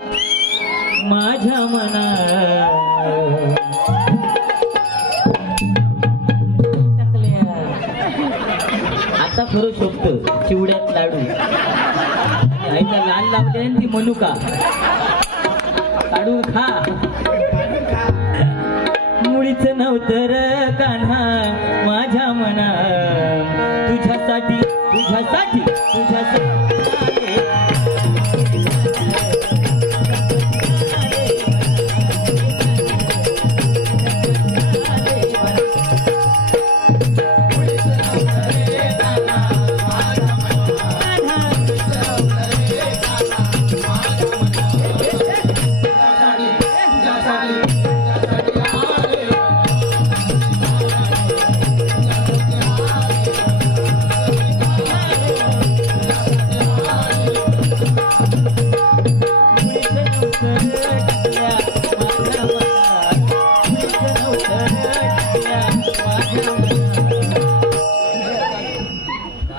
माझ्या मना आता खरं शोभत चिवड्यात लाडू आईचा लाल लावले आणि ती मनुका काढून खा मुळीच नव्हतं र कान्हा माझ्या मना तुझ्यासाठी तुझ्यासाठी तुझ्यासाठी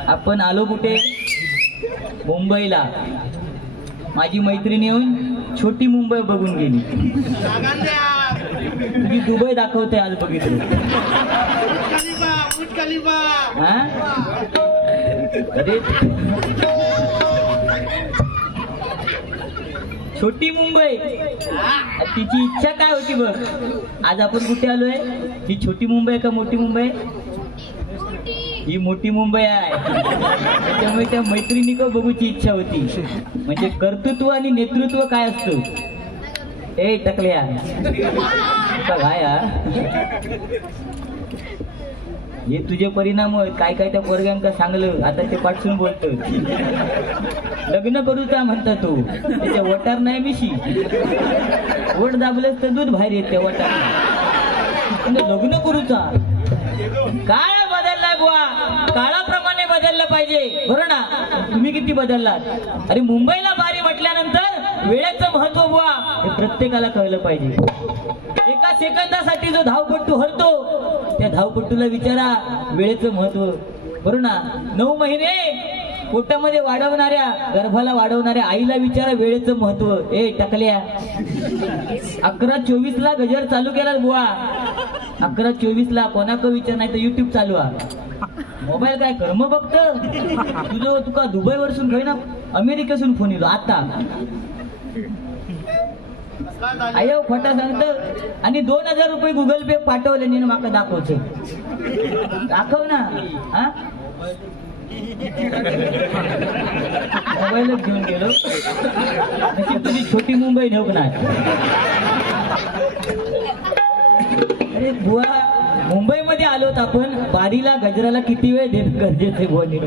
आपण आलो कुठे मुंबईला माझी मैत्रीण येऊन छोटी मुंबई बघून गेली तुझी दुबई दाखवते आज बघितलं अरे छोटी मुंबई तिची इच्छा काय होती बघ आज आपण कुठे आलोय ही छोटी मुंबई का मोठी मुंबई ही मोठी मुंबई आहे त्यामुळे त्या मैत्रिणी का बघूची इच्छा होती म्हणजे कर्तृत्व आणि नेतृत्व काय असतं ए टकल्या काय हे तुझे परिणाम काय काय त्या पोरग्यांका सांगलं आता ते पाठसून बोलतो लग्न करूचा म्हणता तू त्याच्या वटार नाही मिशी वट दाबलंच तर दूध बाहेर येते वटार लग्न करूचा काय बदललाय बुवा काळाप्रमाणे बदललं पाहिजे बरं ना तुम्ही किती बदललात अरे मुंबईला बारी म्हटल्यानंतर वेळेचं महत्व बुवा हे प्रत्येकाला कळलं पाहिजे एका सेकंदासाठी जो धावपट्टू हरतो त्या धावपट्टूला विचारा वेळेचं महत्व बरं ना 9 महिने पोटामध्ये वाढवणाऱ्या गर्भाला वाढवणाऱ्या आईला विचारा वेळेचं महत्व ए टकल्या 11:24 ला गजर चालू केला बुवा 11:24 ला कोणाक विचार नाही तर युट्यूब चालू आहे मोबाईल काय कर्म बघत तुझं तुका दुबई वरसून घे ना अमेरिकेसून फोन येलो आता आयो खोटा सांगत आणि 2000 रुपये गुगल पे पाठवले नी माका दाखवचे दाखव ना हा मोबाईलच घेऊन गेलो तुझी छोटी मुंबई नेऊ ना अरे बुवा मुंबईमध्ये आलोत आपण बारीला गजराला किती वेळ देणं गरजेचं आहे बुवा नीट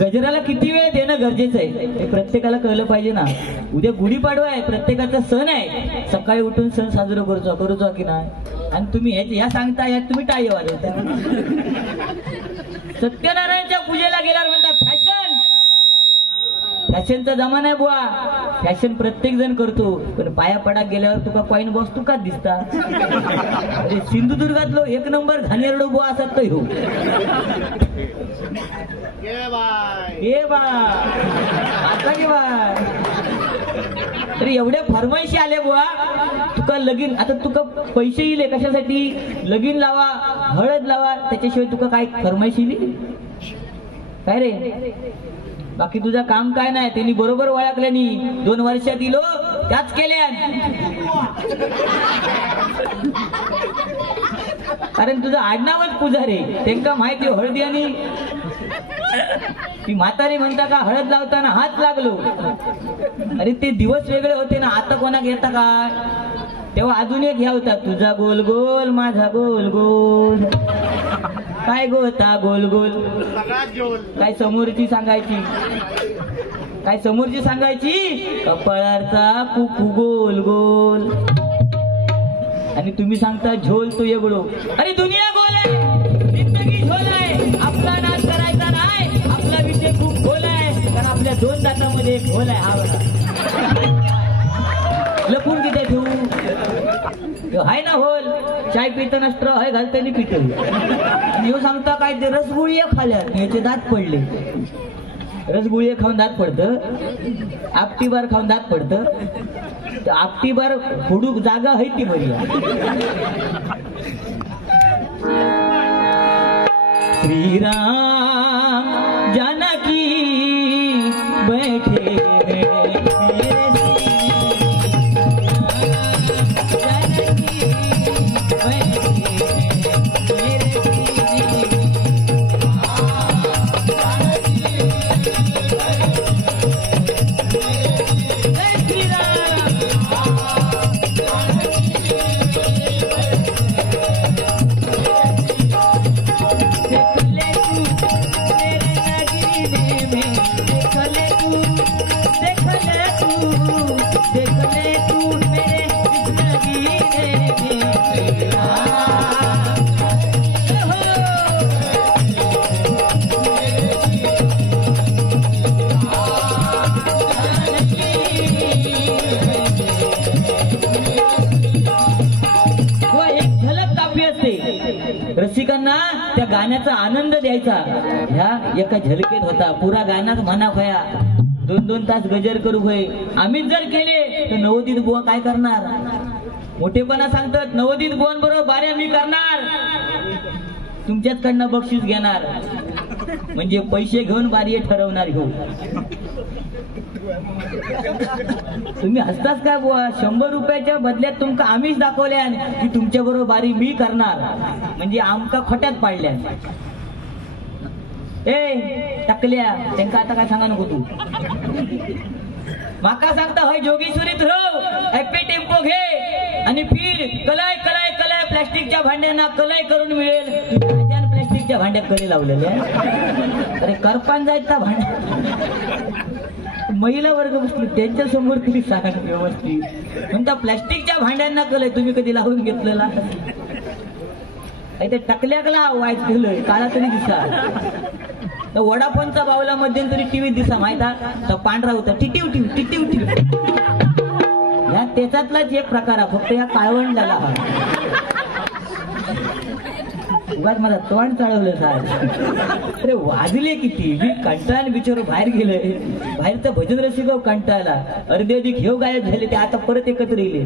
गजराला किती वेळ देणं गरजेचं आहे हे प्रत्येकाला कळलं पाहिजे ना उद्या गुढीपाडवा आहे प्रत्येकाचा सण आहे सकाळी उठून सण साजरा करूचा की नाही आणि तुम्ही ह्या सांगता यात तुम्ही टाळी वाजवता सत्यनारायणच्या पूजेला गेल्यावर म्हणतात फॅशन फॅशनचा जमाना आहे बुवा फॅशन प्रत्येक जण करतो पण पाया पडाक गेल्यावर तुका कॉईन बॉक्स तुकाच दिसता अरे सिंधुदुर्गातलो 1 नंबर घाणेरडो बुवा असत तो ह्यो तरी एवढे फरमाईशी आले बुवा तुका लगीन आता तुका पैसे इले कशासाठी लगीन लावा हळद लावा त्याच्याशिवाय तुका काय फरमाईशी इली काय रे बाकी तुझं काम काय नाही त्यांनी बरोबर ओळखल्यानी 2 वर्षात इलो त्याच केल्या कारण तुझं आडनावच पुजारी त्यांना माहिती हळदी आणि ती म्हातारी म्हणता का हळद लावताना हात लागलो अरे ते दिवस वेगळे होते ना आता कोणाक येता काय तेव्हा अजून एक ह्या होता तुझा गोल गोल माझा गोल गोल काय गोता गोल गोल काय समोरची सांगायची कपाळाचा कुकू गोल गोल आणि तुम्ही सांगता झोल तो एवढो अरे दुनिया गोल आहे जिंदगी झोल आहे आपला नाच करायचा नाही आपला विषय खूप खोल आहे कारण आपल्या 2 दातामध्ये एक खोल आहे हा बघा लपून किती ठेवू हाय ना होल चाय पिताना स्ट्रॉ आहे घालताना पितो आणि सांगता काय ते रसगुळी खाल्यात याचे दात पडले रसगुळे खाऊन दात पडतं, आपटी बार खाऊन दात पडतं, आपटी बार हुडूक जागा आहे ती बरी. श्रीराम जानकी बैठे रसिकांना त्या गाण्याचा आनंद द्यायचा. ह्या एका झलकेत होता. पुरा गाण्यात म्हणा भया 2-2 तास गजर करू होय. आम्हीच जर केले तर नवोदित बुवा काय करणार? मोठेपणा सांगतात नवोदित बुवांबरोबर बाऱ्या मी करणार, तुमच्याचकडनं बक्षीस घेणार, म्हणजे पैसे घेऊन बारी ठरवणार घेऊ. तुम्ही हसताच काय बुवा? 100 रुपयाच्या बदल्यात तुमका आम्हीच दाखवल्या की तुमच्या बरोबर बारी मी करणार, म्हणजे आमका खोट्यात पाडल्या. ए टाकल्या त्यांना आता काय सांगा नको तू. माका सांगता होय जोगेश्वरीत राहू, हॅपी टेम्पो घे आणि फिर कलाय कलाय कलाय प्लास्टिकच्या भांड्यांना कलाय करून मिळेल. प्लास्टिकच्या भांड्यात कले लावलेले. अरे करपान जायचा भांड्या. महिला वर्ग बसली त्यांच्या समोर तरी सांगा व्यवस्थित. म्हणता प्लास्टिकच्या भांड्यांना कलय तुम्ही कधी लावून घेतलेला? ते टाकल्याकला वाईट केलंय काळा तरी दिसा. वडाफोनचा बावला मध्यंतरी टीव्ही दिसा माहिता तर पांढरा होता टिटिव टिव टिटिव टिव. ह्या त्याच्यातलाच एक प्रकार आहे, फक्त ह्या काळवंडाला हा. उगाच मला तोंड चाळवलं साहेब. अरे वाजले किती? मी कंटाळून बिचारो बाहेर गेलोय. बाहेरचं भजन रसिक कंटाळला. अर्धे अधिक घेऊ गायब झाले, ते आता परत एकत्र येले.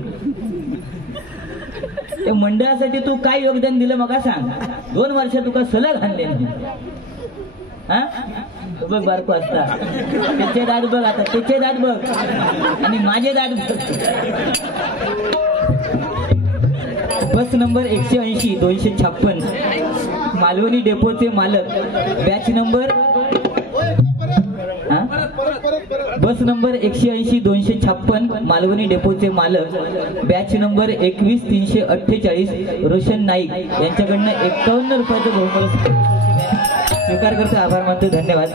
त्या मंडळासाठी तू काय योगदान दिलं मग सांग? 2 वर्ष तुका सलग आणले. हा बघ बारको असता त्याचे दात बघ, आता त्याचे दात बघ आणि माझे दात बघ. बस नंबर 180 256 मालवणी डेपोचे मालक, बॅच नंबर बस नंबर 180 256 मालवणी डेपोचे मालक, बॅच नंबर 21 348 रोशन नाईक यांच्याकडनं 51 रुपयाचं बहुमूल्य स्वीकार करतो. आभार मानतो, धन्यवाद.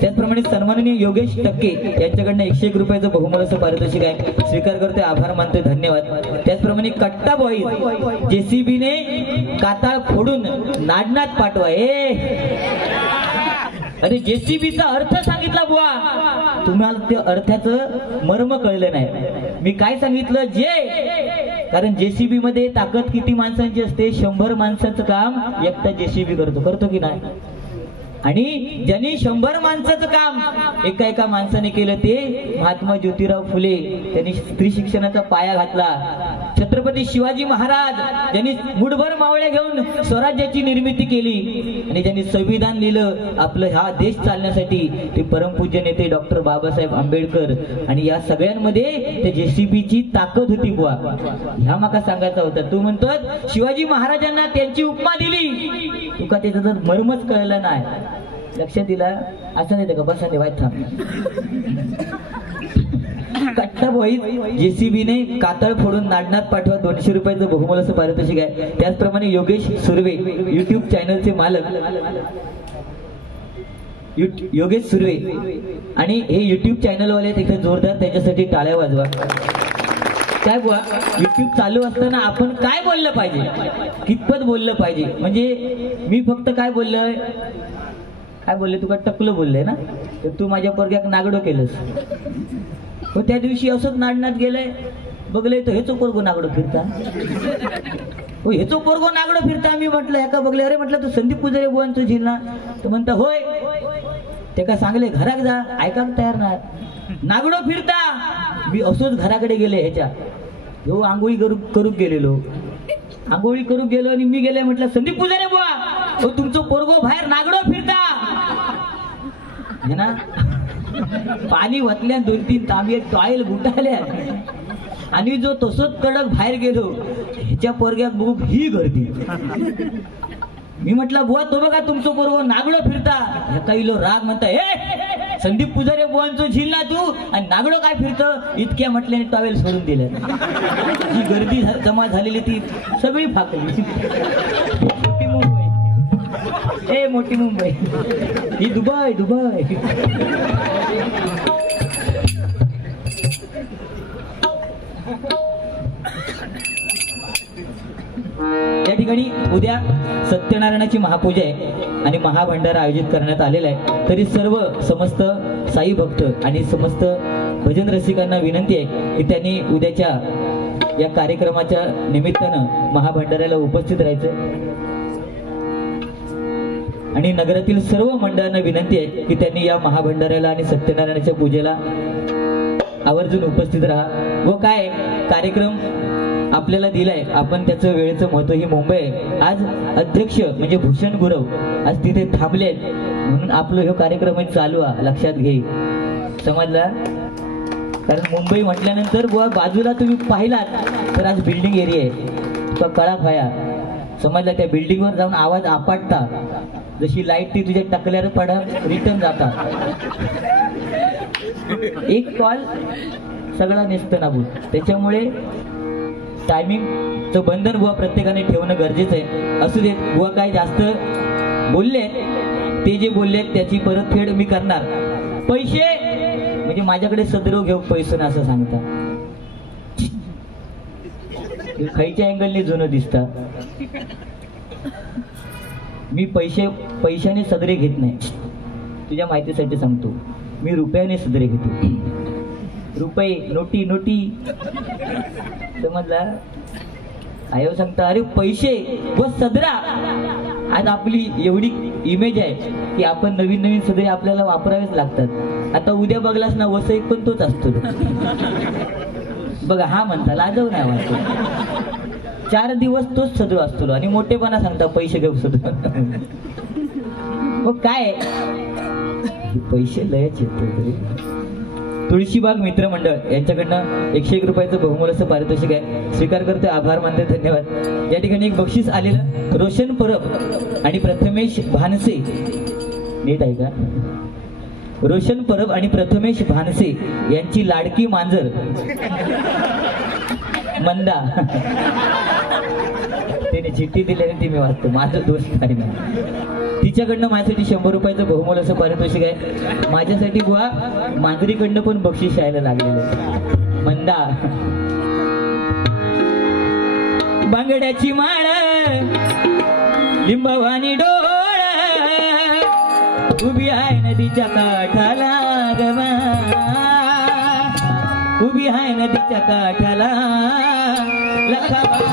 त्याचप्रमाणे सन्माननीय योगेश टक्के यांच्याकडनं 101 रुपयाचं बहुमूल्य पारितोषिक आहे, स्वीकार करतोय. आभार मानतोय, धन्यवाद. त्याचप्रमाणे कट्टा बॉईज जेसीबीने काताळ फोडून नाडनात पाठवा. अरे जेसीबीचा अर्थ सांगितला बुवा, तुम्हाला ते अर्थाचं मर्म कळलं नाही. मी काय सांगितलं जे, कारण जेसीबी मध्ये ताकद किती माणसांची असते? 100 माणसाचं काम एकटा जेसीबी करतो की नाही? आणि ज्यांनी 100 माणसाचं काम एका माणसाने केलं ते महात्मा ज्योतिराव फुले. त्यांनी स्त्री शिक्षणाचा पाया घातला. छत्रपती शिवाजी महाराज ज्यांनी मुठभर मावळ्या घेऊन स्वराज्याची निर्मिती केली आणि ज्यांनी संविधान लिहिलं आपलं हा देश चालण्यासाठी, ते परमपूज्य नेते डॉक्टर बाबासाहेब आंबेडकर. आणि या सगळ्यांमध्ये ते जेसीबीची ताकद होती बुवा. ह्या माका सांगायचा होता. तू म्हणतो शिवाजी महाराजांना त्यांची उपमा दिली, तुका त्याचं जर मर्मच कळलं नाही, लक्ष दिला असं नाही का? बसा ते वाईट थांब. कट्टा बॉईज जेसीबीने कातळ फोडून नाडनात पाठवा 200 रुपयाचं बहुमूल्य पारितोषिक आहे. त्याचप्रमाणे योगेश सुर्वे युट्यूब चॅनलचे मालक, योगेश सुर्वे, आणि हे युट्यूब चॅनल वाले तिथे जोरदार त्याच्यासाठी टाळ्या वाजवा. काय बुवा, युट्यूब चालू असताना आपण काय बोललं पाहिजे, कितपत बोललं पाहिजे? म्हणजे मी फक्त काय बोललोय, काय बोलले? तुका टकलं बोलले ना, तर तू माझ्या पोरग्याक नागडो केलंस. हो त्या दिवशी असंच नाडनात गेलंय, बघले तर हेचो पोरगो नागडो फिरता. हो हेचो पोरगो नागडो फिरता. मी म्हटलं ह्याका बघले, अरे म्हटलं तू संदीप पुजारी बुवांचं झिल ना? तर म्हणता होय. ते का सांगले घरात जा, ऐकायला तयार नाही. नागडो फिरता मी असोच घराकडे गेले. ह्याच्या हो आंघोळी करू गेलेलो. आंघोळी करू गेलो आणि मी गेले. म्हटलं संदीप पुजारे बुवा, हो तुमचं पोरगो बाहेर नागडो फिरता है ना. पाणी वतल्या 2-3 तांबे टॉयल गुटाल्या आणि जो तसोच कडक बाहेर गेलो. ह्याच्या पोरग्यात बघू ही गर्दी. मी म्हटलं बुवा तो बघा तुमचं पोरगो नागडो फिरता. ह्याचा इलो राग म्हणता, हे संदीप पुजारे बुवांचं झील ना तू आणि नागडो काय फिरतं. इतक्या म्हटल्याने टॉवेल सोडून दिलं. जी गर्दी जमा झालेली ती सगळी फाकली. मोठी मुंबई, ए मोठी मुंबई, ही दुबई. या ठिकाणी उद्या सत्यनारायणाची महापूजा आहे आणि महाभंडारा आयोजित करण्यात आलेला आहे. तरी सर्व समस्त साई भक्त आणि समस्त भजन रसिकांना विनंती आहे की त्यांनी उद्याच्या या कार्यक्रमाच्या निमित्तानं महाभंडाऱ्याला उपस्थित राहायचं. आणि नगरातील सर्व मंडळांना विनंती आहे की त्यांनी या महाभंडाऱ्याला आणि सत्यनारायणाच्या पूजेला आवर्जून उपस्थित राहा. व काय कार्यक्रम आपल्याला दिलाय आपण त्याचं वेळेचं महत्व. ही मुंबई आहे. आज अध्यक्ष म्हणजे भूषण गुरव आज तिथे थांबले म्हणून आपलं हे कार्यक्रम चालू आहे, लक्षात घे. समजला. कारण मुंबई म्हटल्यानंतर बुवा बाजूला तुम्ही पाहिलात तर आज बिल्डिंग एरिया आहे. तो कळा फाया समजला. त्या बिल्डिंगवर जाऊन आवाज आपटता. जशी लाईट ती तुझ्या टकल्यावर पडा रिटर्न जाता. एक कॉल सगळा नेसतं ना बोल. त्याच्यामुळे टायमिंगचं बंधन बुवा प्रत्येकाने ठेवणं गरजेचं आहे. असू देत बुवा काय जास्त बोलले ते जे बोलले त्याची परतफेड मी करणार. पैसे म्हणजे माझ्याकडे सदरो घेऊ पैसे ना असं सांगता. खायच्या अँगलने जुनं दिसता. मी पैशाने सदरे घेत नाही. तुझ्या माहितीसाठी सांगतो मी रुपयाने सदरे घेतो. रुपये नोटी समजला. आयो सांगता अरे पैसे व सदरा. आज आपली एवढी इमेज आहे की आपण नवीन सदरे आपल्याला वापरावेच लागतात. आता उद्या बघलास ना वसईत पण तोच असतो बघा. हा म्हणता लाजव नाही वाटतो. 4 दिवस तोच सदरू असतो आणि मोठेपणा सांगता पैसे घेऊ सदरू. मग काय पैसे लयच येतो. तुळशीबाग मित्र मंडळ यांच्याकडनं 101 रुपयाचं बहुमोलाचं पारितोषिक आहे. स्वीकार करते, आभार मानते, धन्यवाद. या ठिकाणी एक बक्षीस आलेलं. रोशन परब आणि प्रथमेश भानसे. नीट आहे का. रोशन परब आणि प्रथमेश भानसे यांची लाडकी मांजर मंदा. त्याने चिठ्ठी दिल्याने ती मी वाचतो. माझा दोष काय नाही. तिच्याकडनं माझ्यासाठी 100 रुपयाचं बहुमोल असं पारितोषिक आहे. माझ्यासाठी बुवा मांजरीकडनं पण बक्षीस यायला लागलेलं. मंदा बांगड्याची माळ लिंबवानी डोळ उभी आहे नदीच्या काठाला गवा. उभी आहे नदीच्या काठाला लखावा.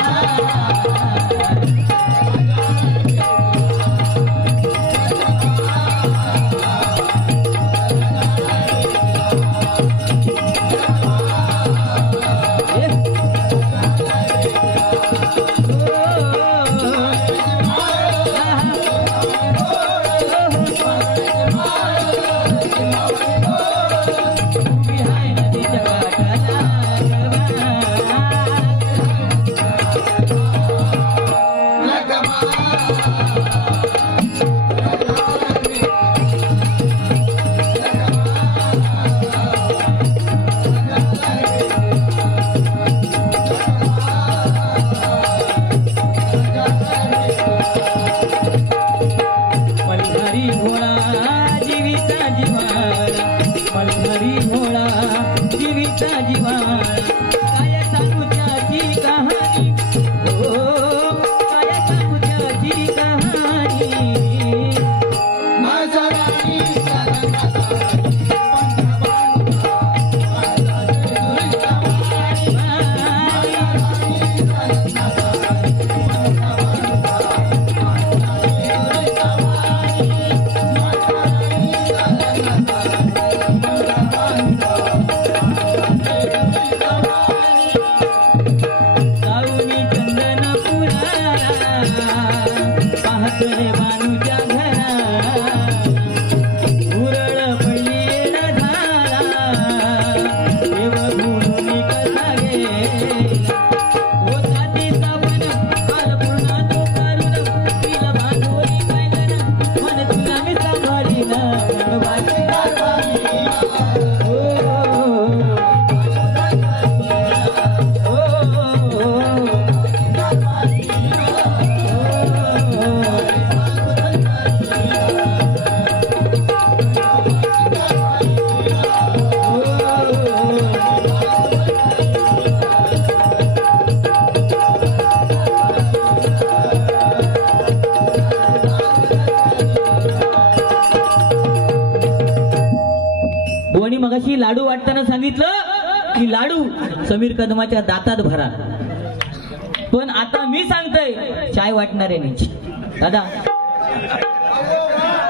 की लाडू समीर कदमाच्या दातात भरा. पण आता मी सांगतोय चाय वाटणाऱ्याने दादा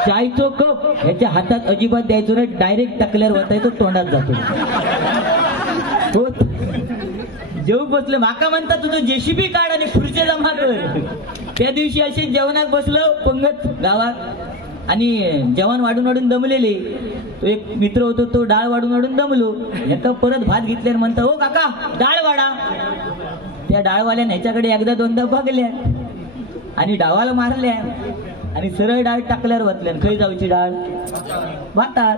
चायचो कप ह्याच्या हातात अजिबात द्यायचो नाही, डायरेक्ट टाकल्यावर वाटायचो तोंडात जातो. हो जेवू बसलं माका म्हणता तुझं जेसीबी काढ आणि खुर्च्या जमा कर. त्या दिवशी असे जेवणात बसलं पंगत गावात आणि जेवण वाढून वाढून दमलेले. तो एक मित्र होतो तो डाळ वाढून वाढून दमलो. एका परत भात घेतल्यावर म्हणता हो काका डाळ वाढा. त्या डाळवाल्याने ह्याच्याकडे एकदा दोनदा बघल्या आणि डावाला मारल्या आणि सरळ डाळ टाकल्यावर वाचल्या. खै जाऊची डाळ भातात.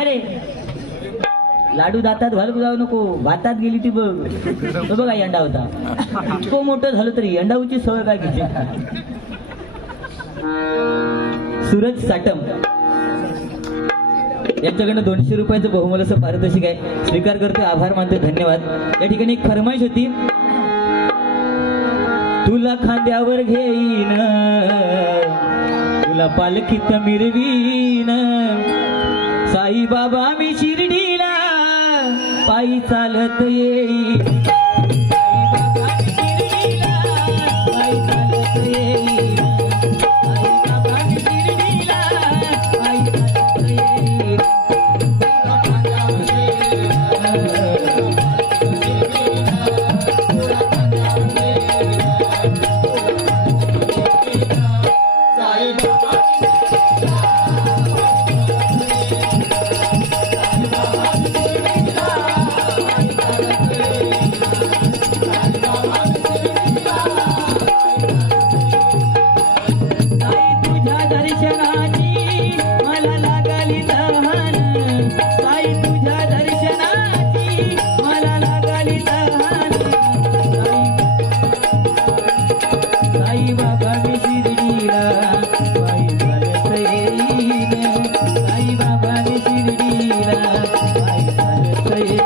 अरे लाडू दातात घालू जाऊ नको, भातात गेली ती बघ. तो बघा अंडा होता. इतकं मोठं झालं तरी अंडाऊची सवय काय घ्यायची. सूरज साटम यांच्याकडनं 200 रुपयाचं बहुमोल असं पारितोषिक आहे, स्वीकार करतो, आभार मानतो, धन्यवाद. या ठिकाणी एक फरमाईश होती. तुला खांद्यावर घेईन, तुला पालखीत मिरवीन, साईबाबा मी शिर्डीला पायी चालत येईन, साईबाबा मी शिर्डीला पायी चालत येईन, साईबाबा मी शिर्डीला पायी चालत येईन.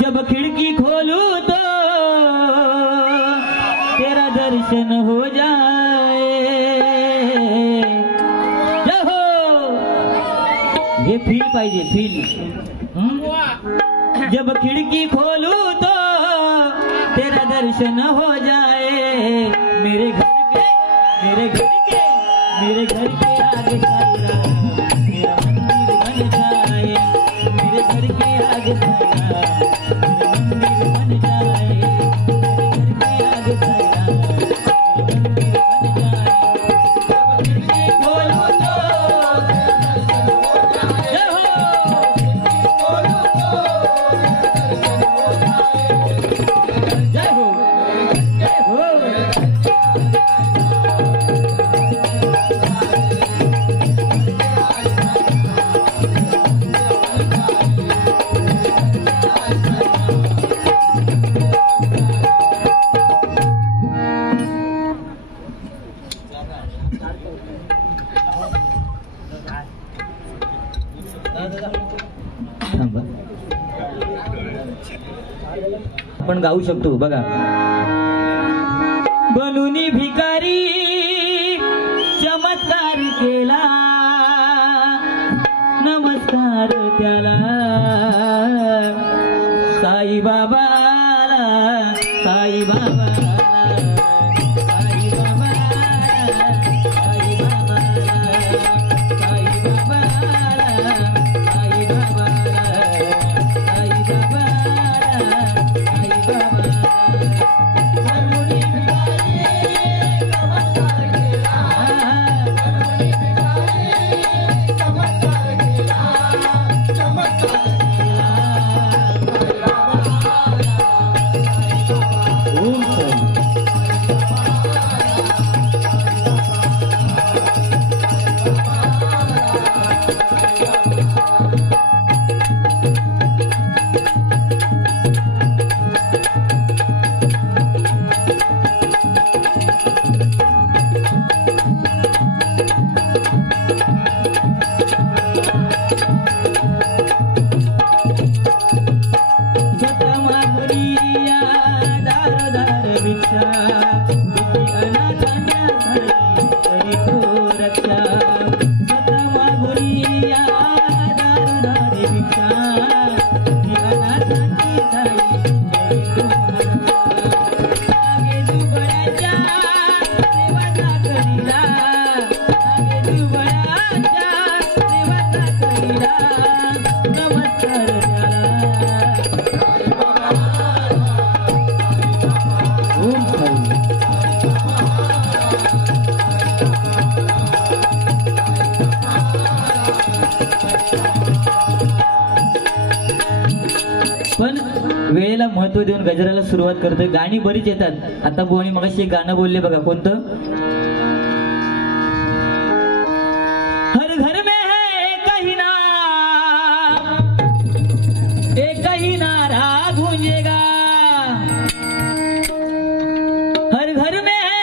जब खिड़की खोलूं तो तेरा दर्शन हो जाए, ये फील पाहिजे फील. जब खिड़की खोलूं तो तेरा दर्शन हो जाए, मेरे घर के मेरे घर के मेरे घर के आगे सारा मेरा मंदिर बन जाए, मेरे घर के आगे सारा मेरा मंदिर बन जाए, मेरे घर के आगे सारा मेरा मंदिर बन जाए. खिड़की खोलो तो जय हो जय हो. आपण गाऊ शकतो बघा. बनूनी भिकारी चमत्कार केला, नमस्कार त्याला साई बाबाला साई बाबाला पण वेळेला महत्व देऊन गजराला सुरुवात करतोय. गाणी बरीच येतात. आता बोनी मगाशी एक गाणं बोलले बघा, कोणतं? हर घर में है एक ही नारा गूंजेगा, हर घर में है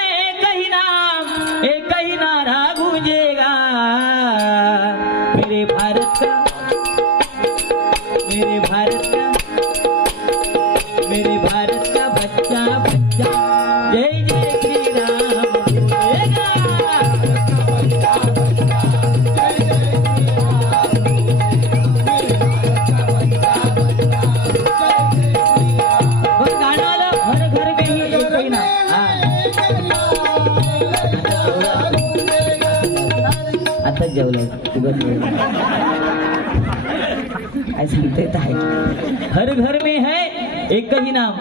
एक ही नारा गूंजेगा, मेरे भारत का बच्चा बच्चा जय जय श्री राम बोलेगा. गाणं आलं हर घर में ही एक ही ना. आता जेवलं काय सांगते हर घर में है एक ही नाम.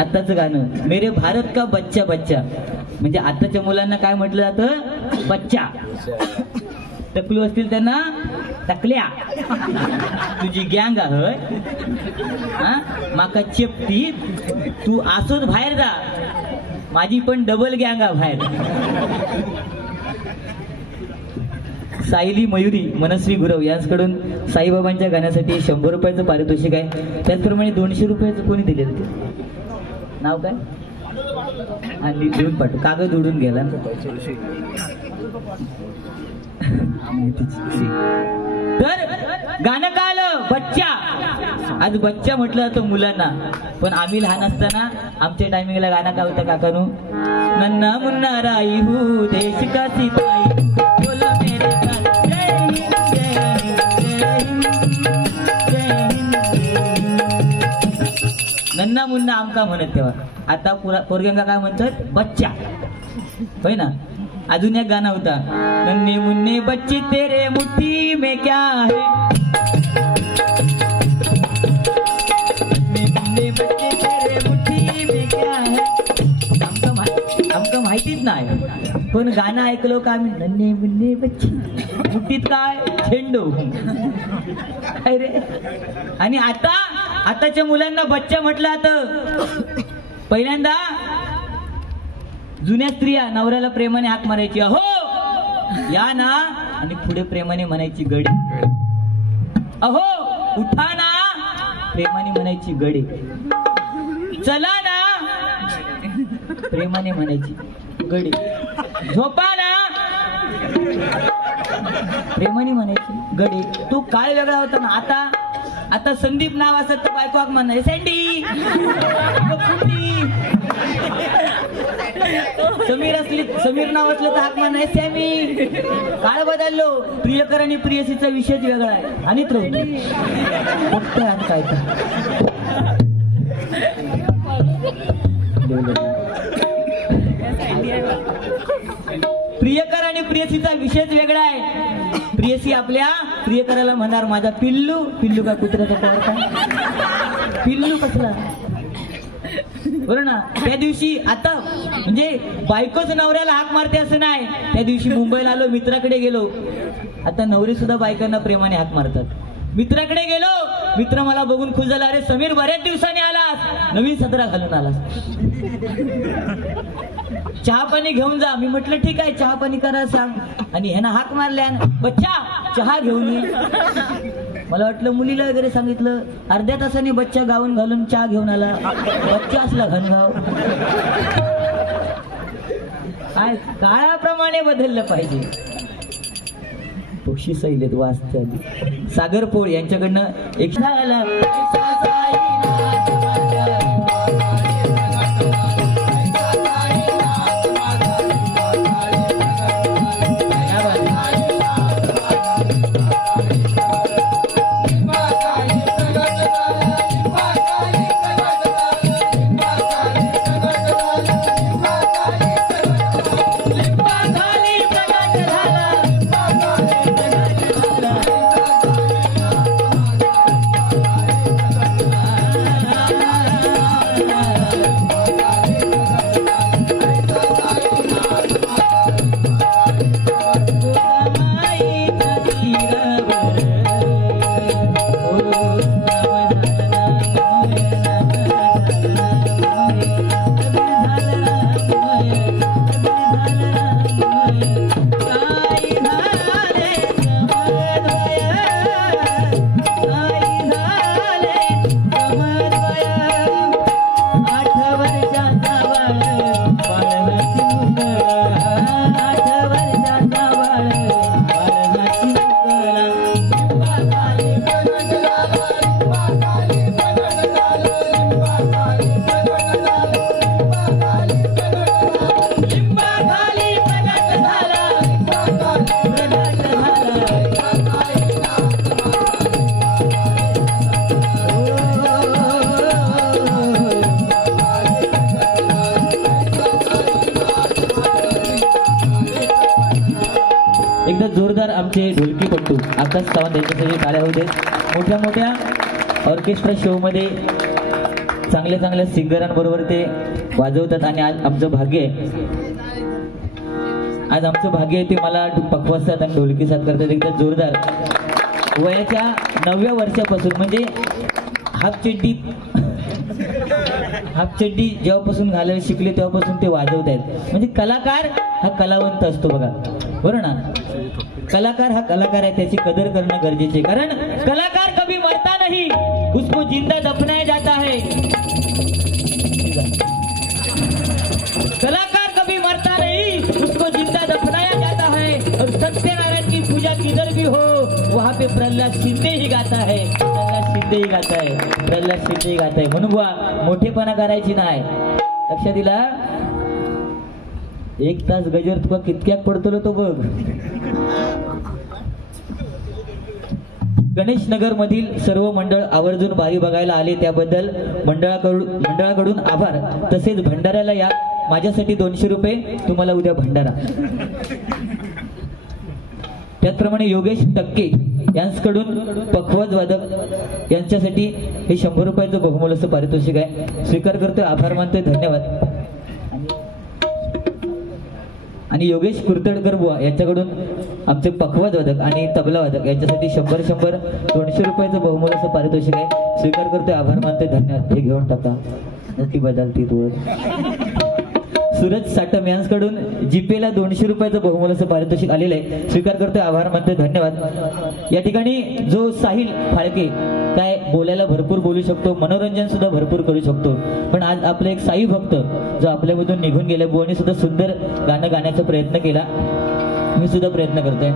आताचं गाणं मेरे भारत का बच्चा बच्चा, म्हणजे आताच्या मुलांना काय म्हटलं जातं? बच्चा. टकलू असतील त्यांना टकल्या. तुझी गँग आहे माका चेपती, तू असोच बाहेर जा, माझी पण डबल गँग आहे बाहेर. सायली मयुरी मनस्वी गुरव यांच्याकडून साईबाबांच्या गाण्यासाठी 100 रुपयाचं पारितोषिक आहे. त्याचप्रमाणे 200 रुपयाचं कोणी दिलेलं ते नाव काय? आणि लिहून पाठव, कागद उडून गेला. तर गाणं काय आलं? बच्चा. आज बच्चा म्हटलं जातं मुलांना, पण आम्ही लहान असताना आमच्या टायमिंगला गाणं काय होतं काकानू? नन्ना मुन्ना राई हू देश का सिपाही बोलो मेरे साथ जय हिंद जय हिंद जय हिंद जय हिंद. नन्ना मुन्ना आमका म्हणत तेव्हा, आता पोरग्यांना काय म्हणतात? बच्चा. होय ना. अजून एक गाणं होता, नन्हे मुन्ने बच्चे तेरे मुट्ठी में क्या है, नन्हे मुन्ने बच्चे तेरे मुट्ठी में क्या है. आमका माहितीच नाही, पण गाणं ऐकलो का आम्ही? नन्हे मुन्ने बच्चे, मुठीत काय? झेंडू. काय रे. आणि आताच्या मुलांना बच्चा म्हटलं आता. पहिल्यांदा जुन्या स्त्रिया नवऱ्याला प्रेमाने हाक मारायची, अहो या ना, आणि पुढे प्रेमाने म्हणायची गडे. अहो उठा ना, प्रेमाने म्हणायची गडे. चला ना, प्रेमाने म्हणायची गडे. झोपा ना, प्रेमाने म्हणायची गडे. तो काळ वेगळा होता ना. आता संदीप नाव असत तर बायको हाक म्हणणार सँडी. समीर नाव असलं तर हाक म्हणणार सॅमी. काळ बदललो. प्रियकर आणि प्रियसीचा विषयच वेगळा आहे. आणि फक्त काय दिवशी आपल्या प्रियकराला म्हणणार माझा पिल्लू. पिल्लू का कुत्र्याचा पवार का पिल्लू कसला बरोबर ना. त्या दिवशी आता म्हणजे बायकोच नवऱ्याला हाक मारते असं नाही. त्या दिवशी मुंबईला आलो, मित्राकडे गेलो. आता नवरे सुद्धा बायकांना प्रेमाने हाक मारतात. मित्राकडे गेलो, मित्र मला बघून खुश झाला. अरे समीर बऱ्याच दिवसांनी आलास, नवीन सदरा घालून आलास, चहा पाणी घेऊन जा. मी म्हटलं ठीक आहे, चहा पाणी करा सांग. आणि ह्यानं हाक मारल्या, बच्चा चहा घेऊन ये. मला वाटलं मुलीला वगैरे सांगितलं. अर्ध्या तासाने बच्चा गाऊन घालून चहा घेऊन आला. बच्चा असला घनगाव. काय काळाप्रमाणे बदललं पाहिजे. पक्षी सैलेत वाचतात. सागर पोळ यांच्याकडनं एक एकदा जोरदार आमचे ढोलकीपट्टू आकाश सावंत यांच्यासाठी टाळ्या होऊ देत. मोठ्या मोठ्या ऑर्केस्ट्रा शो मध्ये चांगल्या चांगल्या सिंगरांबरोबर ते वाजवतात. आणि आज आमचं भाग्य आहे, आज आमचं भाग्य आहे ते मला पकवाजतात आणि ढोलकी साथ करतात. एकदा जोरदार वयाच्या 9व्या वर्षापासून म्हणजे हाफ चड्डी जेव्हापासून घालायला शिकले तेव्हापासून ते वाजवत आहेत. म्हणजे कलाकार हा कलावंत असतो बघा, बरोबर ना. कलाकार हा कलाकार आहे, त्याची कदर करणं गरजेचे. कारण कलाकार कभी मरता नहीं, उसको जिंदा दफनाया जाता है. कलाकार कभी मरता नहीं, उसको जिंदा दफनाया जाता है. और सत्यनारायण की पूजा किधर भी हो वहाँ पे प्रल्हाद शिंदे ही गाता है. प्रल्हाद शिंदे ही गाता है. प्रल्हाद शिंदे ही गाता है. म्हणून बुवा मोठेपणा करायची नाही. लक्षात दिला. 1 तास गजर तुका कितक्याक पडतो तो बघ. गणेश नगर मधील सर्व मंडळ आवर्जून बारी बघायला आले त्याबद्दल मंडळाकडून आभार. तसेच भंडाऱ्याला या. माझ्यासाठी 200 रुपये, तुम्हाला उद्या भंडारा. त्याचप्रमाणे योगेश टक्के यांच्याकडून पखवाज वादक यांच्यासाठी हे 100 रुपयाचं बहुमोल असं पारितोषिक आहे. स्वीकार करतोय, आभार मानतोय, धन्यवाद. आणि योगेश कुर्तडकर बुवा यांच्याकडून आमचे पखवाज वादक आणि तबला वादक यांच्यासाठी 100 200 रुपयाचं बहुमोल असं पारितोषिक आहे. स्वीकार करतोय, आभार मानतोय, धन्यवाद. हे घेऊन टाका, नक्की बदलती तू. सूरज साटम यांच्याकडून जीपेला 200 रुपयाचं बहुमोल असं पारितोषिक आलेलं आहे. स्वीकार करतोय, आभार मानतोय, धन्यवाद. या ठिकाणी जो साहिल फाळके काय बोलायला भरपूर बोलू शकतो, मनोरंजन सुद्धा भरपूर करू शकतो. पण आज आपले एक साई भक्त जो आपल्यामधून निघून गेले, बुवानी सुद्धा सुंदर गाणं गाण्याचा प्रयत्न केला. मी सुद्धा प्रयत्न करतोय.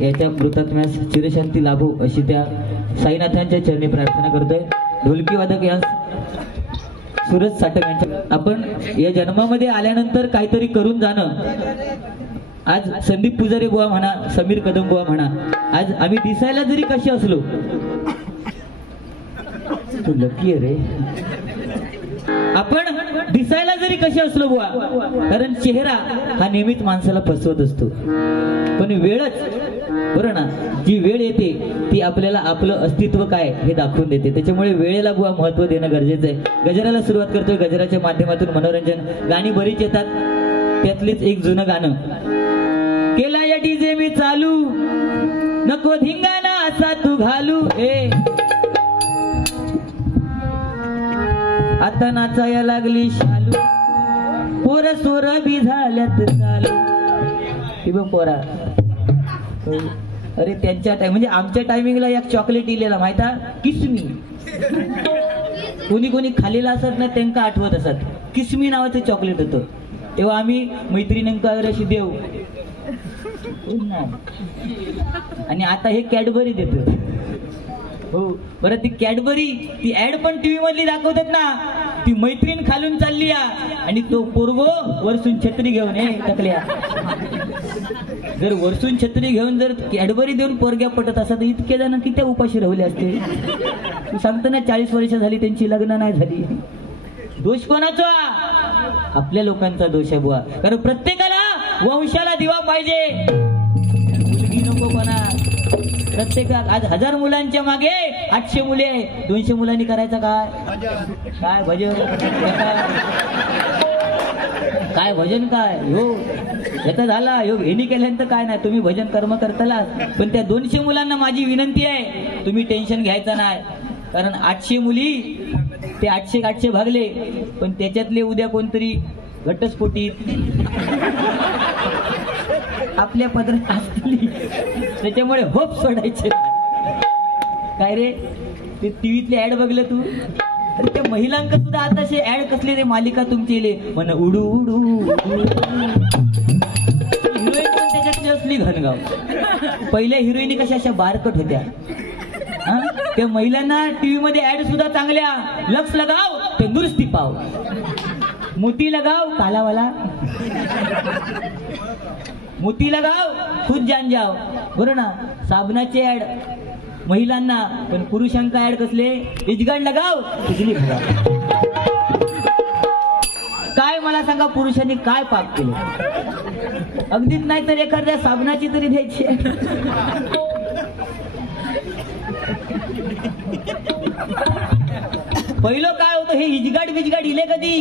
याच्या मृतात्म्यास चिरशांती लाभो अशी त्या साईनाथांच्या चरणी प्रार्थना करतोय. ढोलकी वादक या सूरज साटक यांच्या. आपण या जन्मामध्ये आल्यानंतर काहीतरी करून जाणं. आज संदीप पुजारी बुवा म्हणा, समीर कदम बुवा म्हणा, आज आम्ही दिसायला जरी कसे असलो, तू लकी आहे रे, आपण दिसायला जरी कसे असलो बुवा, कारण चेहरा हा नेहमीच माणसाला फसवत असतो, पण वेळच बरं ना, जी वेळ येते ती आपल्याला आपलं अस्तित्व काय हे दाखवून देते. त्याच्यामुळे वेळेला बुवा महत्व देणं गरजेचं आहे. गजराला सुरुवात करतोय. गजराच्या माध्यमातून मनोरंजन गाणी बरीच येतात. त्यातलेच एक जुनं गाणं. केला या डीजे मी चालू, नको धिंगाणा असा तू घालू. आता नाचाया लागली शालू, पोर सोर बी झाल्यात चालू. ती बघ पोरा. अरे त्यांच्या म्हणजे आमच्या टायमिंगला एक चॉकलेट इलेला माहिता, किसमी. कोणी कोणी खालेला असत ना त्यांना आठवत असत, किसमी नावाचं चॉकलेट होतं. तेव्हा आम्ही मैत्रिणींका अशी देऊ. आणि आता हे कॅडबरी देतो. हो बरं, ती कॅडबरी ती ऍड पण टीव्ही मधली दाखवतात ना. ती मैत्रीण खालून चालली आणि तो पोरगो वरसून छत्री घेऊन टकल्या. जर वरसून छत्री घेऊन जर कॅडबरी देऊन पोरग्या पटत असत, इतके जण किती उपाशी राहिले असते. तू सांगतो ना 40 वर्ष झाली त्यांची लग्न नाही झाली. दोष कोणाचा? आपल्या लोकांचा दोष आहे बुवा. कारण प्रत्येकाला वंशाला दिवा पाहिजे, मुलगी नको कोणा. प्रत्येका आज 1000 मुलांच्या मागे 800 मुले आहे. 200 मुलांनी करायचं काय भजन काय भजन काय हो याचा झाला हो. हेनी केल्यानंतर काय नाही, तुम्ही भजन कर्म करताला. पण त्या 200 मुलांना माझी विनंती आहे, तुम्ही टेन्शन घ्यायचं नाही. कारण 800 मुली ते 800 भागले, पण त्याच्यातले उद्या कोणतरी घटस्फोटीत आपल्या पदरात असली, त्याच्यामुळे होप सोडायचे. काय रे ते टीव्हीतले ऍड बघलं तू? अरे त्या महिलांक सुद्धा आताशे ऍड कसले रे मालिका तुमचे म्हण उडू उडू. हिरोईन पण त्याच्यातली असली घनगाव. पहिल्या हिरोईनी कशा अशा बारकट होत्या. त्या महिलांना टीव्ही मध्ये ऍड सुद्धा चांगल्या. लक्ष लगाव तंदुरुस्ती पाव, मोती लगाव कालावाला, मोती लगाव खुद जान जाव. बरोबर ना. साबणाचे ऍड महिलांना, पण पुरुषांका ऍड कसले? इजगण लगाव बिजली भगाव. काय मला सांगा, पुरुषांनी काय पाप केलं? अगदीच नाही तर एखाद्या साबणाची तरी द्यायची. पहिलं काय होतं हे इजगाड बिजगाड इले कधी?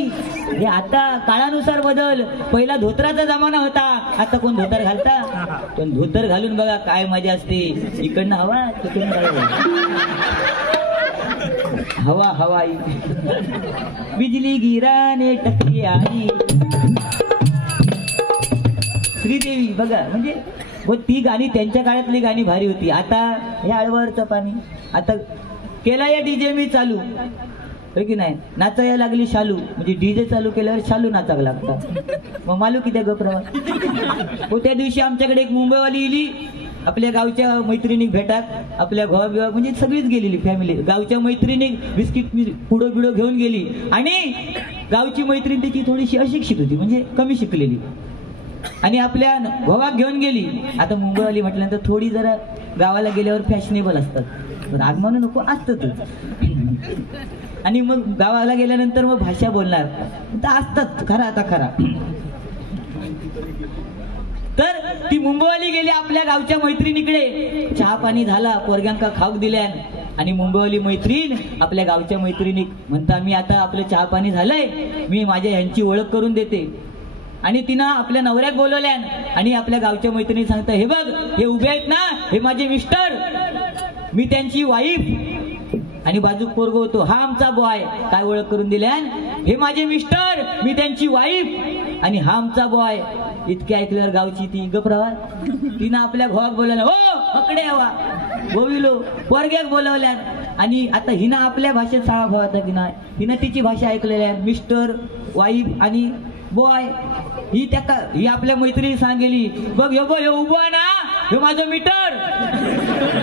हे आता काळानुसार बदल. पहिला धोतराचा जमाना होता, आता कोण धोतर घालता? पण धोतर घालून बघा काय मजा असते. इकडनं हवा तिकडनं हवा हवाई. बिजली गिराने टकली आई. श्रीदेवी बघा, म्हणजे ती गाणी त्यांच्या काळातली गाणी भारी होती. आता हे आळवरचं पाणी. आता केला या डीजे मी चालू की नाही, नाचायला लागली शालू. म्हणजे डीजे चालू केल्यावर शालू नाचावं लागतात. मग मालू किती गप्रवा. हो त्या दिवशी आमच्याकडे एक मुंबईवाली इली, आपल्या गावच्या मैत्रिणी भेटात. आपल्या घोवा बिवा म्हणजे सगळीच गेलेली फॅमिली. गावच्या मैत्रिणी बिस्किट पुडो बिडो घेऊन गेली. आणि गावची मैत्रीण त्याची थोडीशी अशिक्षित होती, म्हणजे कमी शिकलेली. आणि आपल्या घोवाक घेऊन गेली. आता मुंबईवाली म्हटल्यानंतर थोडी जरा गावाला गेल्यावर फॅशनेबल असतात, आगमन नको असतच. आणि मग गावाला गेल्यानंतर मग भाषा बोलणार असतात. खरा आता खरा. तर ती मुंबईवाली गेली आपल्या गावच्या मैत्रिणीकडे. चहा पाणी झाला, पोरग्यांका खाऊक दिल्यान. आणि मुंबईवाली मैत्रीण आपल्या गावच्या मैत्रिणी म्हणता, मी आता आपलं चहा पाणी झालंय, मी माझ्या यांची ओळख करून देते. आणि तिनं आपल्या नवऱ्याक बोलवल्यान. आणि आपल्या गावच्या मैत्रिणी सांगता, हे बघ हे उभे आहेत ना, हे माझे मिस्टर, मी त्यांची वाईफ. आणि बाजूक पोरगो होतो, हा आमचा बॉय. काय ओळख करून दिल्यान? हे माझे मिस्टर, मी त्यांची वाईफ. आणि हा आमचा बॉय. इतके ऐकल्यावर गावची ती गप्रवा. तिनं आपल्या भावाक बोलवलं, हो पकडे हवा गोविलो. पोरग्याक बोलवल्यान. आणि आता हिनं आपल्या भाषेत साळा भावाचा की नाही, हिनं तिची भाषा ऐकलेल्या. मिस्टर, वाईफ आणि बॉय. ही आपल्या मैत्रिणी सांगेली, बघ हे उभा ना, हे माझं मीटर,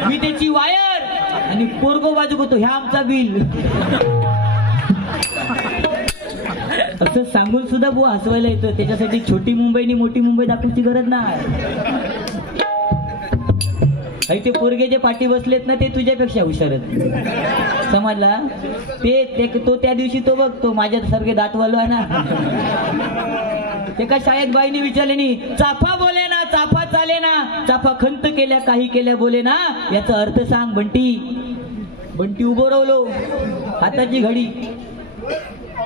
मी त्याची वायर. आणि पोरगो बाजूक होतो, ह्या आमचा बिल. असं सांगून सुद्धा बुवा हसवायला येतं. त्याच्यासाठी छोटी मुंबईनी मोठी मुंबई दाखवायची गरज नाही. ते पोरगे जे पाठी बसलेत ना, ते तुझ्यापेक्षा हुशार आहेत. समजला? तो त्या दिवशी तो बघ, तो माझ्यासारखे दातवालो आहे ना. एका शाळेत बाईने विचारले नी, चाफा बोले ना, चाफा चाले ना, चाफा खंत केल्या काही केल्या बोले ना, याचा अर्थ सांग बंटी. बंटी उभं रावलो, हाताची घडी.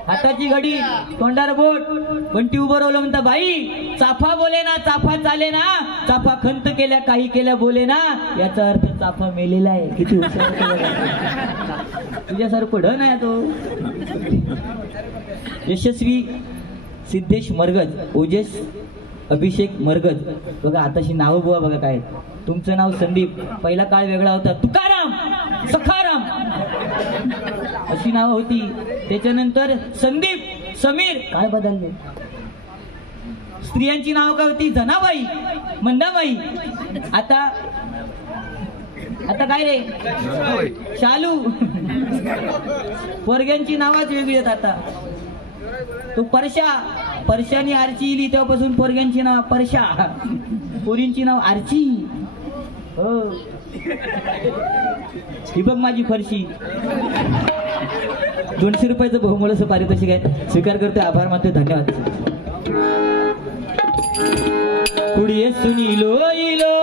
हाताची घडी तोंडार बोट बंटी उभं राहिलं म्हणता बाई चाफा बोले ना चाफा चाले ना चाफा खंत केल्या काही केल्या बोले ना याचा अर्थ चाफा मेलेला आहे. किती हुशार तुझ्यासारखं ढ नाही तो. यशस्वी सिद्धेश मरगज ओजस अभिषेक मरगज बघा आताशी नाव बुवा बघा काय. तुमचं नाव संदीप पहिला काळ वेगळा होता तुकाराम सखाराम अशी नाव होती. त्याच्यानंतर संदीप समीर काय बदलले. स्त्रियांची नाव काय होती जनाबाई मंदाबाई. आता आता काय रे शालू. पोरग्यांची नावच वेगळी आहेत आता. तो परशा परशानी आरची इली तेव्हापासून पोरग्यांची नाव परशा पोरींची नाव आरची. हो ही बघ माझी फरशी. 200 रुपयाचं बहुमूल्य पारितोषिक आहे स्वीकार करतोय आभार मानतोय धन्यवाद. कुडिये सुनीलो इलो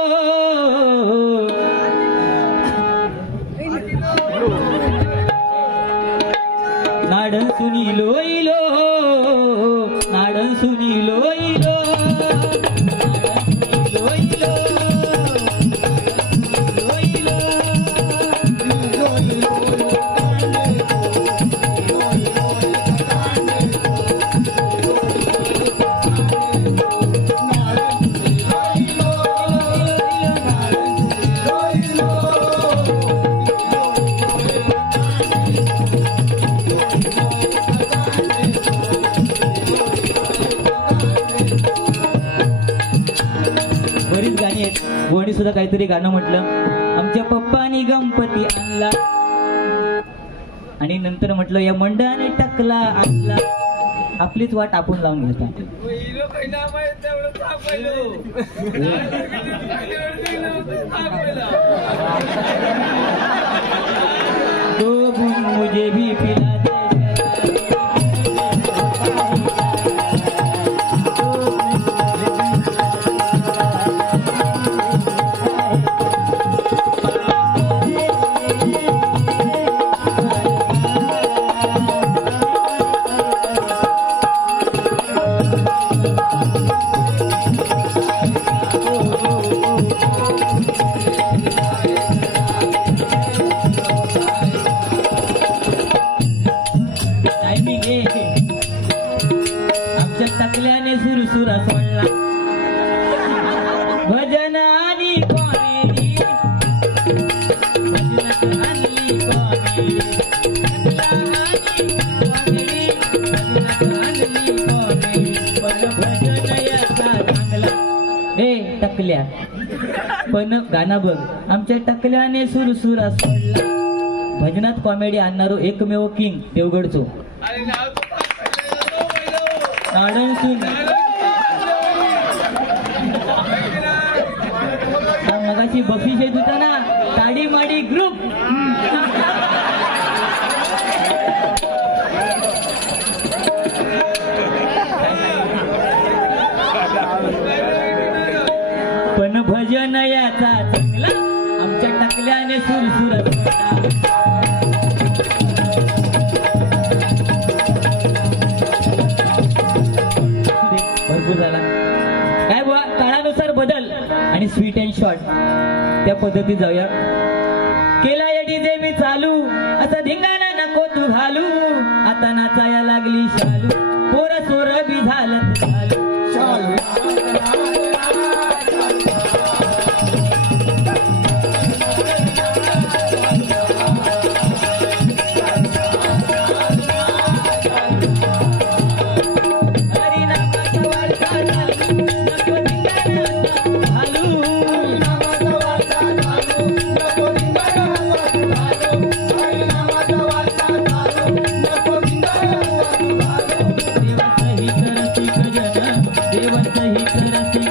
नाडन सुनीलो इलो नाडन सुनीलो इलो गोणी सुद्धा काहीतरी गाणं म्हटलं. आमच्या पप्पानी गणपती आणला आणि नंतर म्हटलं या मंडळाने टकला आणला. आपलीच वाट आपण लावून घेता. तो मुझे भी पिला टकल्याने सुरसुरा सोडला. भजन आणि कॉमेडी भजनात आणली कॉमेडी पण भजन याचा चांगला. हे टकल्या पण गाणं बघ. आमच्या टकल्याने सुरसुरा सोडला. भजनात कॉमेडी आणणारो एकमेव किंग देवगडचो मगाची बक्षीस येत होता ना ताडी माडी ग्रुप. पण भजन याचा चांगला आमच्या टकल्याने सुरसुरत भरपूर झाला. काय बुवा काळानुसार बदल आणि स्वीट अँड शॉर्ट त्या पद्धतीत जाऊया. केला या डीजे मी चालू असं धिंगाणा नको तू घालू. आता नाचाया लागली शालू पोर सोर बी झालं चालू. देव सही करसी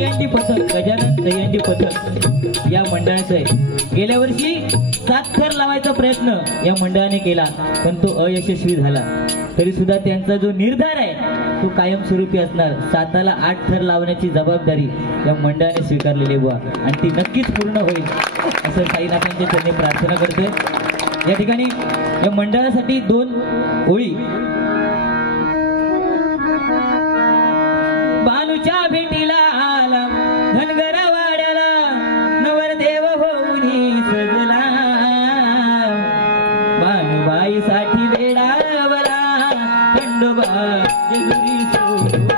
दहीहंडी पथक, गजानन दहीहंडी पथक या मंडळाचं आहे. गेल्या वर्षी 7 थर लावायचा प्रयत्न या मंडळाने केला, पण तो अयशस्वी झाला. तरी सुद्धा त्यांचा जो निर्धार आहे तो कायमस्वरूपी असणार. 7ला 8 थर लावण्याची जबाबदारी या मंडळाने स्वीकारलेली बुवा, आणि ती नक्कीच पूर्ण होईल असं साईनाथांच्या चरणी प्रार्थना करतोय. या ठिकाणी या मंडळासाठी 2 ओळी. बालूच्या भेटीला आला धनगर वाड्याला, नवरदेव होऊनी सजला, बानुबाईसाठी वेडावला, खंडोबा जेजुरी सोडूया.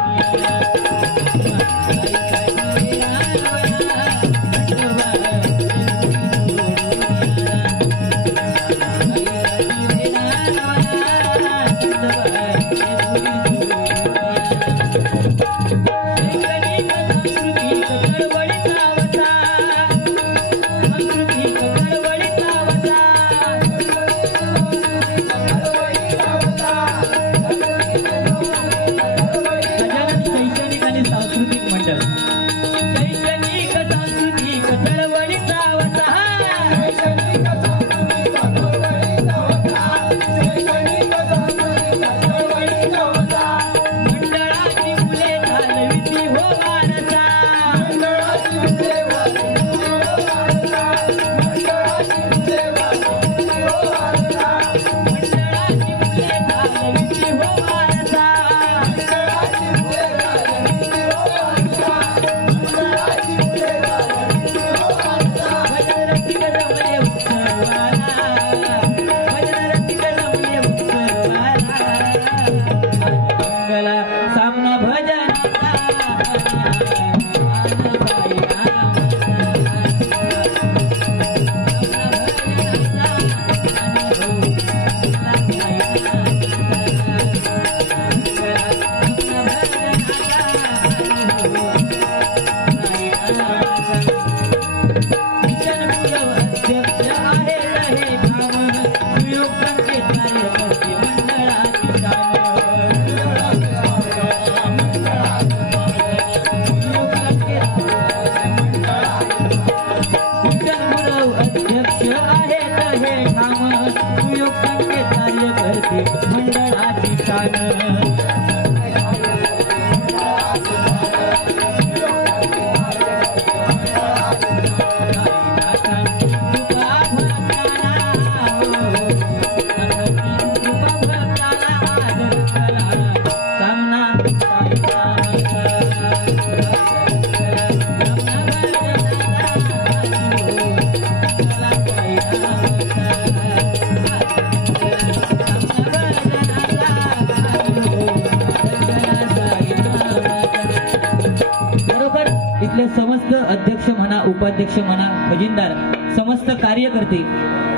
समस्त अध्यक्ष म्हणा, उपाध्यक्ष म्हणा, खजिनदार, समस्त कार्यकर्ते,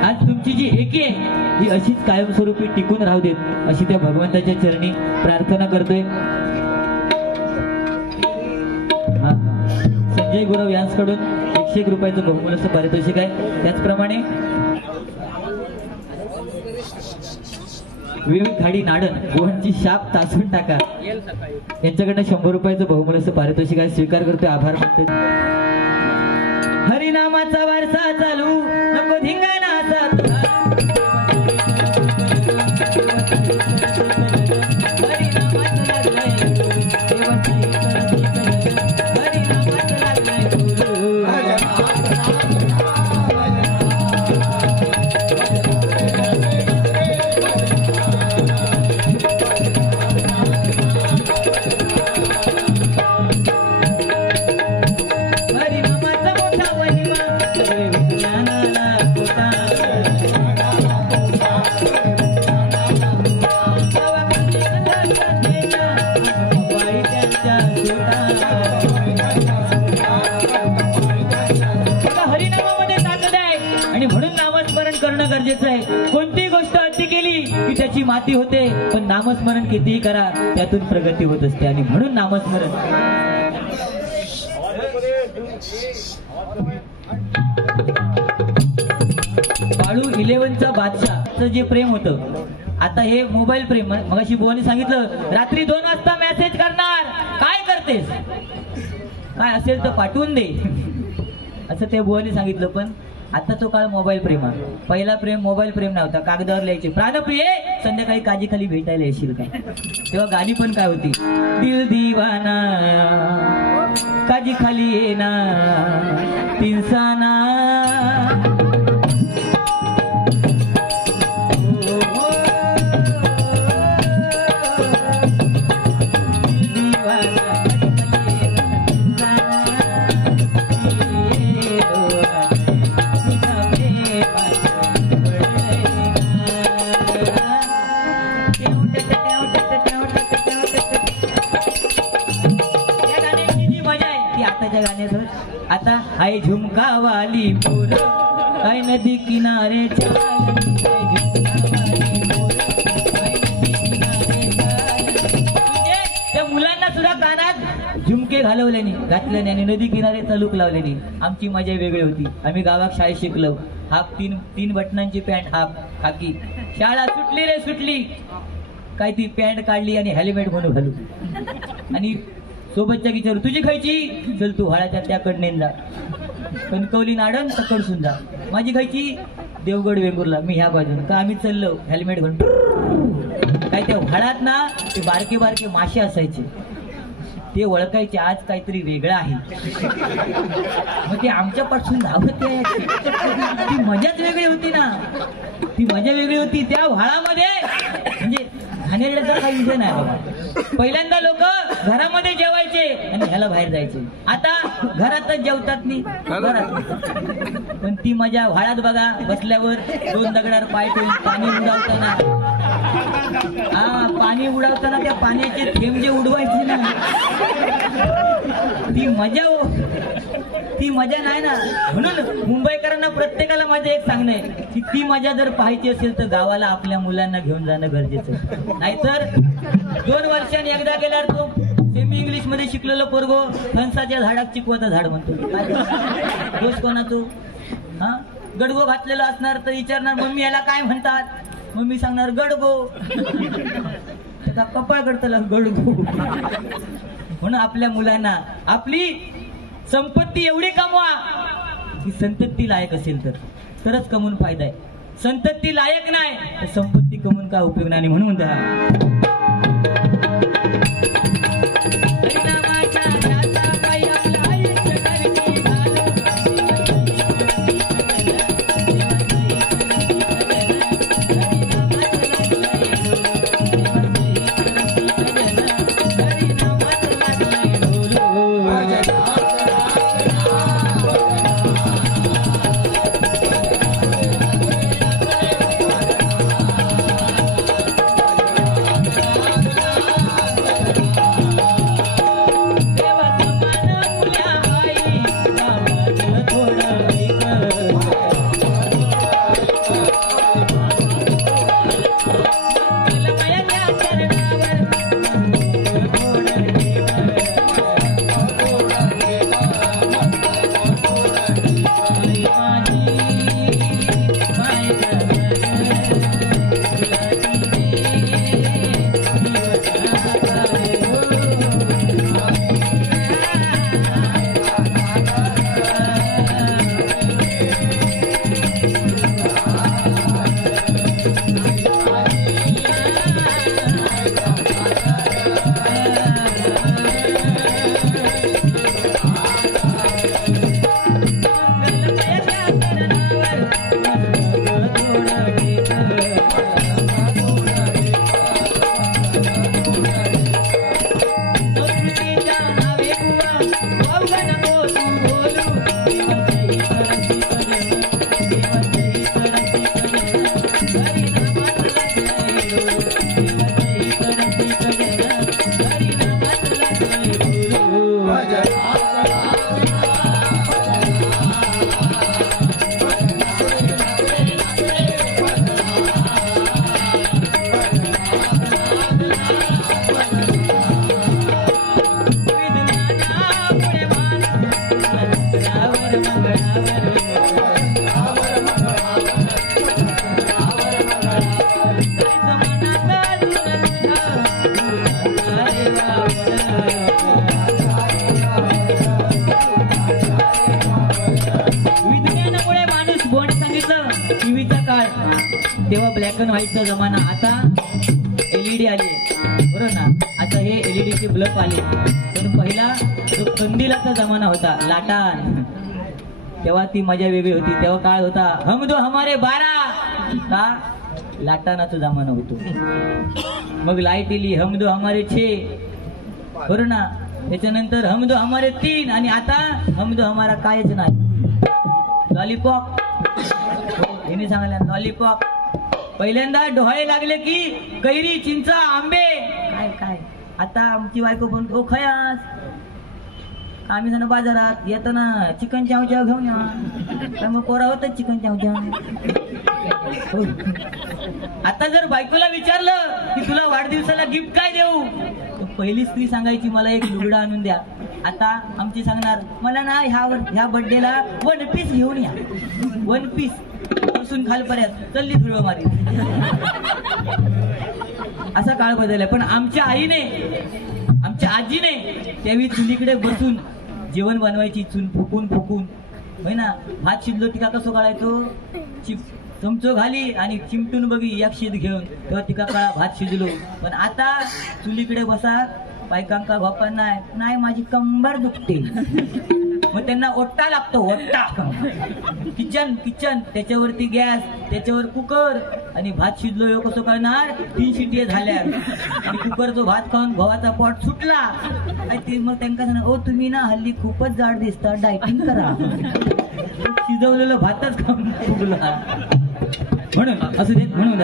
आज तुमची जी एकी आहे ही अशीच कायमस्वरूपी टिकून राहू देत अशी त्या भगवंताच्या चरणी प्रार्थना करतोय. संजय गुरव यांच्याकडून 101 रुपयाचं बहुमूल्य पारितोषिक आहे. त्याचप्रमाणे विवेक खाडी नाडन, गोहनची शाप तासून टाका, यांच्याकडनं 100 रुपयाचं बहुमूल्य पारितोषिक आहे. स्वीकार करतोय, आभार मानतोय. हरिनामाचा वारसा चालू नको धिंगाणाचा तुला, कोणती गोष्ट अति केली की त्याची माती होते, पण नामस्मरण कितीही करा त्यातून प्रगती होत असते. आणि म्हणून नामस्मरण. बाळू 11चा बादशाहचं जे प्रेम होतं, आता हे मोबाईल प्रेम. मगाशी बुवाने सांगितलं रात्री 2 वाजता मेसेज करणार, काय करतेस? काय असेल तर पाठवून दे असं त्या बुवाने सांगितलं. पण आता तो काळ मोबाईल प्रेम आहे. पहिला प्रेम मोबाईल प्रेम नव्हता, कागदावर लिहायचे प्राणप्रिय संध्याकाळी काजी खाली भेटायला येशील काय. तेव्हा गाणी पण काय होती, दिल दीवाना काजी खाली येना तिनसाना. आता हाय झुमका वाली पोर हाय नदी किनारे त्या मुलांना सुद्धा कानात झुमके घालवल्याने घातल्याने आणि नदी किनारे चालूक लावल्याने आमची मजा वेगळी होती. आम्ही गावात शाळेत शिकलो. हाफ तीन बटनांची पॅन्ट हाफ खाकी. शाळा सुटली रे सुटली काय ती पॅन्ट काढली आणि हेल्मेट म्हणून घालू आणि सोबतच्या विचारू तुझी खायची चल तू हळाच्या त्याकडे जा. कणकवली नाडन तकडसून जा. माझी खायची देवगड वेंगुर्ला मी ह्या बाजून का आम्ही चाललो हेल्मेट घालून. काय त्या हळात ना ते बारके बारके मासे असायचे ते ओळखायचे आज काहीतरी वेगळं आहे. मग ते आमच्यापासून धावत यायचे. ती मजाच वेगळी होती ना, ती मजा वेगळी होती. त्या व्हाळामध्ये म्हणजे घाणेरड्याचा काही विषय नाही बाबा. पहिल्यांदा लोक घरामध्ये जेवायचे आणि ह्याला बाहेर जायचे. आता घरातच जेवतात नाही घरात. पण ती मजा व्हाळात बघा बसल्यावर 2 दगडावर पाय ठेवून पाणी उडवताना पाणी उडवताना त्या पाण्याचे थेंब जे उडवायचे ना ती मजा नाही ना. म्हणून मुंबईकरांना प्रत्येकाला माझं एक सांगणं आहे की ती मजा जर पाहायची असेल तर गावाला आपल्या मुलांना घेऊन जाणं गरजेचं. नाहीतर 2 वर्षांनी एकदा गेल्यावर तो सेमी इंग्लिश मध्ये शिकलेलं पोरगो फणसाच्या झाडात चिकवाचा झाड म्हणतो. दोष कोणाचो? हा गडगो घातलेलं असणार तर विचारणार मम्मी याला काय म्हणतात. मम्मी सांगणार गडगो. त्याचा कपाळ करताला गडगो. म्हणून आपल्या मुलांना आपली संपत्ती एवढी कमवा की संतती लायक असेल तरच कमवून फायदा आहे. संतती लायक नाही तर संपत्ती कमवून काय उपयोग नाही. म्हणून आणि व्हाईटचा जमाना, आता LED आली बरोबर ना. आता हे LED बल्ब आले. पण पहिला जो कंदिलाचा जमाना होता, लाटान, तेव्हा ती मजा वेगळी होती. तेव्हा काय होता, हम दो हमारे 12 का लाटानाचा जमाना होतो. मग लाईट इली, हम दो हमारे 6 बरोबर ना. त्याच्यानंतर हम दो हमारे 3 आणि आता हम दो हमारा कायच नाही. लॉलीपॉप यांनी सांगितलं, लॉलीपॉप. पहिल्यांदा डोहाळे लागले की कैरी, चिंचा, आंबे, काय काय. आता आमची बायको पण ओ खयास, आम्ही जाणं बाजारात येताना चिकन चावचाव घेऊन या, तर मग पोरा होतं चिकन चावचाव. आता जर बायकोला विचारलं की तुला वाढदिवसाला गिफ्ट काय देऊ, तर पहिली स्त्री सांगायची मला एक लुगडा आणून द्या. आता आमची सांगणार मला ना ह्या बर्थडेला 1 पीस घेऊन या. 1 पीस पासून खालपर्यंत चल्ली धुळ मारी. असा काळ बदललाय. पण आमच्या आईने, आमच्या आजीने त्यावेळी चुलीकडे बसून जेवण बनवायची, चूल फुकून फुकून, होय ना. भात शिजलो तिका कसं काढायचो, चमचो घाली आणि चिमटून बघी एक शीत घेऊन, तेव्हा तिका काळा भात शिजलो. पण आता चुलीकडे बसा, बायकांका घोपा नाही माझी कंबर दुखते, मग त्यांना ओट्टा लागतो, ओट्टा. किचन त्याच्यावरती गॅस, त्याच्यावर कुकर, आणि भात शिजलो हे कसं करणार, 3 शिट्या झाल्या आणि कुकरचा भात खाऊन गव्हाचा पोट सुटला. आणि मग त्यांना सांगा, ओ तुम्ही ना हल्ली खूपच जाड दिसता, डायटिंग करा. शिजवलेलं भातच खाऊन फुगला. म्हणून असं देत म्हणून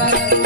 Thank you.